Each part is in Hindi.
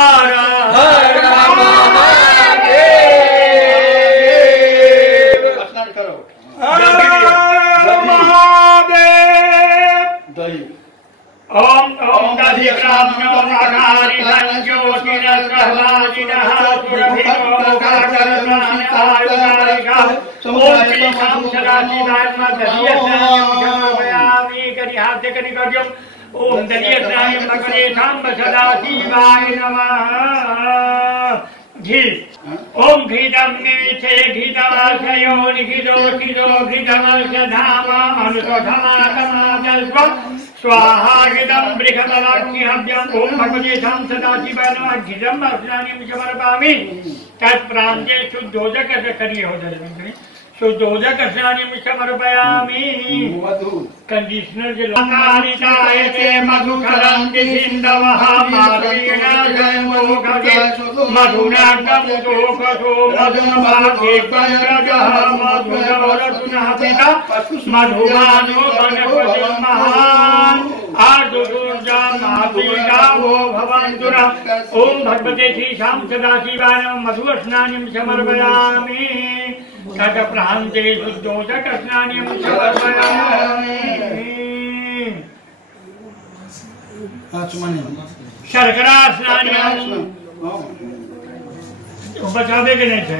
हर हर महादेव। स्नान करो। हर महादेव। ओम ओम दधि ब्राह्मणो नागारि ज्योतिरस्कलाजिनः सुरभिनो गाचरणायुगारिका ओम श्री शाम सदाशिवात्मा दधियस्नायं समर्पयामि। करि हास्य करि कर्यम् ओम दधियस्नायं मकरे शाम सदाशिवाय नमः। घी ओम घृतं मेथे घृतमाशयो निघितो घृतो घृतमर्षधामा अनुषधमाकमाजस्व स्वाहा घृतं बृहतवाक्यहव्यम् ओम भगवते शाम सदाशिवाय नमः। घृतं अस्नानिं समर्पयामि। तत्प्रान्ते शुद्धोदककर्ये होदरमिन्द्रि शुद्धोदक स्नानिं समर्पयामि। कंडीशनर जलकारिताय ते मधुकरन्ति सिन्धवः मधुना कमुदोकसो मधुभागे पंकजः मधुरवरतुनः पिता मधुमानो वनपतिः महान् आर्दुर्जा मापिता वो भवन्तुरः। ओम भगवते श्री शाम सदाशिवाय नमः। मधु स्नानिं समर्पयामि। तत्प्रान्ते शुद्धोदक स्नानिं समर्पयामि। शर्करा स्नानिं बचावे के नहीं थे।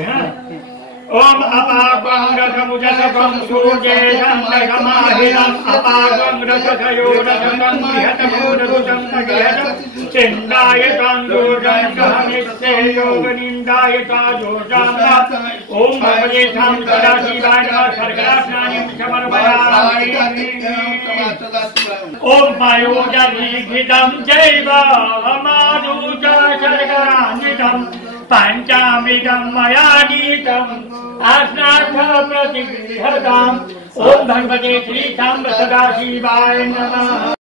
ओम अपाकं रसमुजसकं सूर्येशं नगमाहिरं अपाकं रसयोरसं बृहतमोदरुतं मगेहतं चिन्तायतं दोषं सहनित्ये योगनिन्दायता दोषां। ओम भगवते शाम सदाशिवाय नमः। शर्करा स्नानिं समर्पयामि। ओम पयोजघृतं चैव माधुच शर्करान्वितं पंचामृतं मया नीतम् अस्नाथ प्रतिगृह्यताम्। ओम भगवते श्री शाम सदाशिवाय नमः।